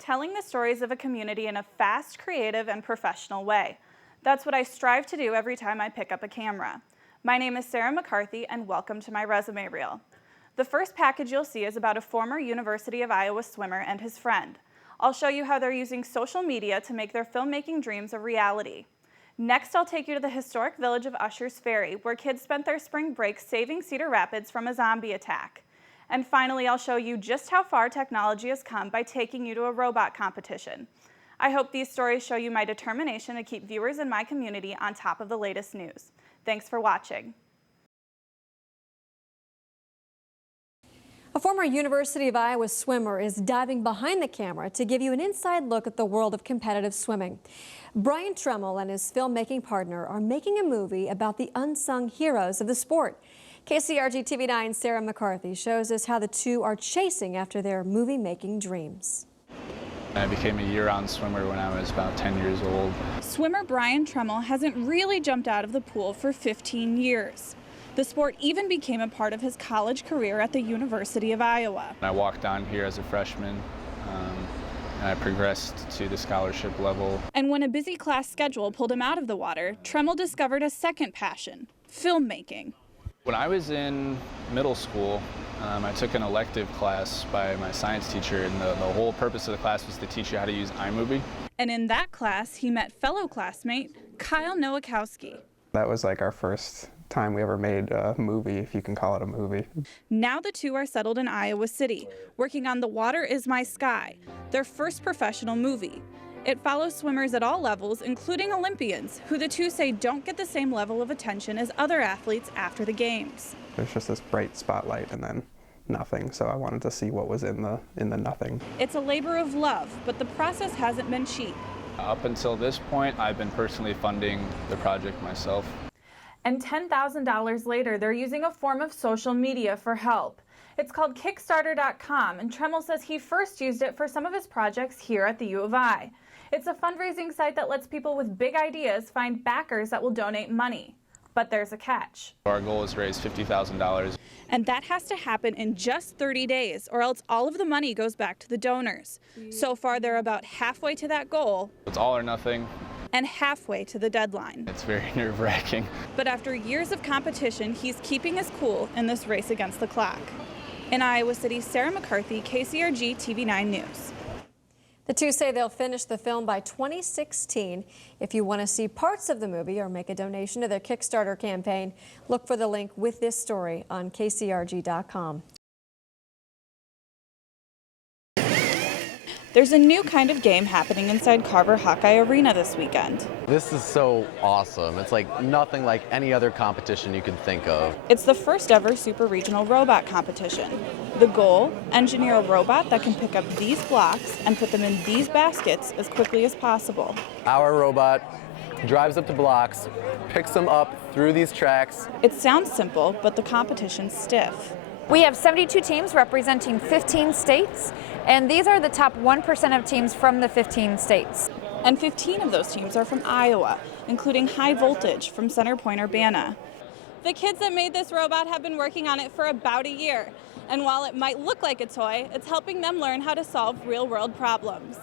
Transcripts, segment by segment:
telling the stories of a community in a fast, creative, and professional way. That's what I strive to do every time I pick up a camera. My name is Sarah McCarthy, and welcome to my resume reel. The first package you'll see is about a former University of Iowa swimmer and his friend. I'll show you how they're using social media to make their filmmaking dreams a reality. Next, I'll take you to the historic village of Ushers Ferry, where kids spent their spring break saving Cedar Rapids from a zombie attack. And finally, I'll show you just how far technology has come by taking you to a robot competition. I hope these stories show you my determination to keep viewers in my community on top of the latest news. Thanks for watching. A former University of Iowa swimmer is diving behind the camera to give you an inside look at the world of competitive swimming. Brian Tremmel and his filmmaking partner are making a movie about the unsung heroes of the sport. KCRG TV9's Sarah McCarthy shows us how the two are chasing after their movie-making dreams. I became a year-round swimmer when I was about 10 years old. Swimmer Brian Tremmel hasn't really jumped out of the pool for 15 years. The sport even became a part of his college career at the University of Iowa. I walked on here as a freshman, and I progressed to the scholarship level. And when a busy class schedule pulled him out of the water, Tremmel discovered a second passion, filmmaking. When I was in middle school, I took an elective class by my science teacher, and the whole purpose of the class was to teach you how to use iMovie. And in that class, he met fellow classmate Kyle Nowakowski. That was like our first time we ever made a movie, if you can call it a movie. Now the two are settled in Iowa City, working on The Water Is My Sky, their first professional movie. It follows swimmers at all levels, including Olympians, who the two say don't get the same level of attention as other athletes after the games. There's just this bright spotlight and then nothing, so I wanted to see what was in the nothing. It's a labor of love, but the process hasn't been cheap. Up until this point, I've been personally funding the project myself. And $10,000 later, they're using a form of social media for help. It's called Kickstarter.com, and Tremmel says he first used it for some of his projects here at the U of I. It's a fundraising site that lets people with big ideas find backers that will donate money. But there's a catch. Our goal is to raise $50,000. And that has to happen in just 30 days, or else all of the money goes back to the donors. So far, they're about halfway to that goal. It's all or nothing. And halfway to the deadline. It's very nerve-wracking. But after years of competition, he's keeping his cool in this race against the clock. In Iowa City, Sarah McCarthy, KCRG TV9 News. The two say they'll finish the film by 2016. If you want to see parts of the movie or make a donation to their Kickstarter campaign, look for the link with this story on KCRG.com. There's a new kind of game happening inside Carver Hawkeye Arena this weekend. This is so awesome. It's like nothing like any other competition you can think of. It's the first ever super regional robot competition. The goal, engineer a robot that can pick up these blocks and put them in these baskets as quickly as possible. Our robot drives up to blocks, picks them up through these tracks. It sounds simple, but the competition's stiff. We have 72 teams representing 15 states, and these are the top 1% of teams from the 15 states. And 15 of those teams are from Iowa, including High Voltage from Center Point, Urbana. The kids that made this robot have been working on it for about a year, and while it might look like a toy, it's helping them learn how to solve real-world problems.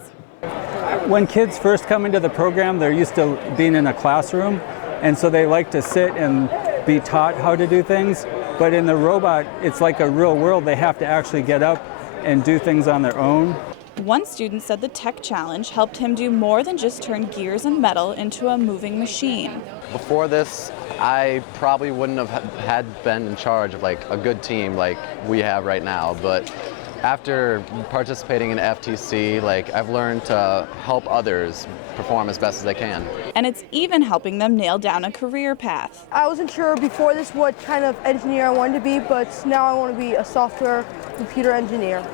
When kids first come into the program, they're used to being in a classroom, and so they like to sit and be taught how to do things. But in the robot, it's like a real world. They have to actually get up and do things on their own. One student said the tech challenge helped him do more than just turn gears and metal into a moving machine. Before this, I probably wouldn't have had been in charge of like a good team like we have right now. But after participating in FTC, I've learned to help others perform as best as they can. And it's even helping them nail down a career path. I wasn't sure before this what kind of engineer I wanted to be, but now I want to be a software computer engineer.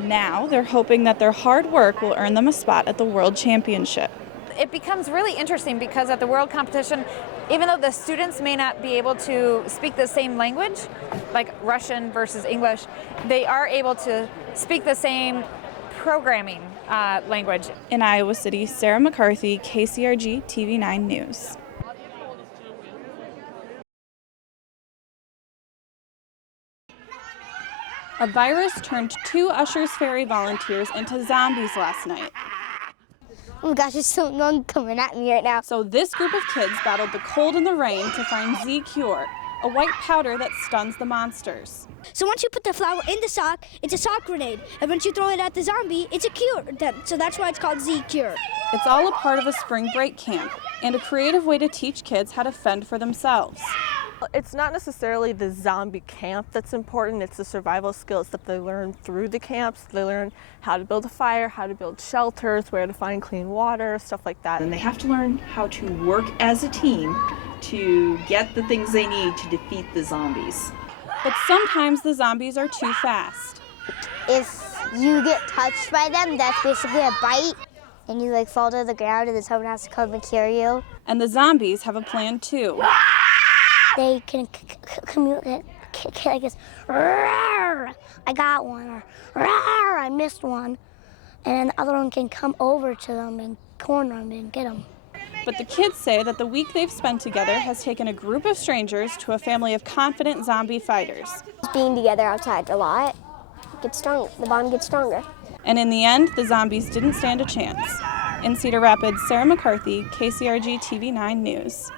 Now they're hoping that their hard work will earn them a spot at the World Championship. It becomes really interesting because at the world competition, even though the students may not be able to speak the same language, like Russian versus English, they are able to speak the same programming language. In Iowa City, Sarah McCarthy, KCRG TV9 News. A virus turned 2 Usher's Ferry volunteers into zombies last night. Oh my gosh, there's someone coming at me right now. So this group of kids battled the cold and the rain to find Z-Cure, a white powder that stuns the monsters. So once you put the flour in the sock, it's a sock grenade. And once you throw it at the zombie, it's a cure. So that's why it's called Z-Cure. It's all a part of a spring break camp and a creative way to teach kids how to fend for themselves. It's not necessarily the zombie camp that's important, it's the survival skills that they learn through the camps. They learn how to build a fire, how to build shelters, where to find clean water, stuff like that. And they have to learn how to work as a team to get the things they need to defeat the zombies. But sometimes the zombies are too fast. If you get touched by them, that's basically a bite. And you like fall to the ground and then someone has to come and carry you. And the zombies have a plan too. They can communicate like this, "Rawr, I got one," or "Rawr, I missed one." And then the other one can come over to them and corner them and get them. But the kids say that the week they've spent together has taken a group of strangers to a family of confident zombie fighters. Being together outside a lot gets strong. The bond gets stronger. And in the end, the zombies didn't stand a chance. In Cedar Rapids, Sarah McCarthy, KCRG TV 9 News.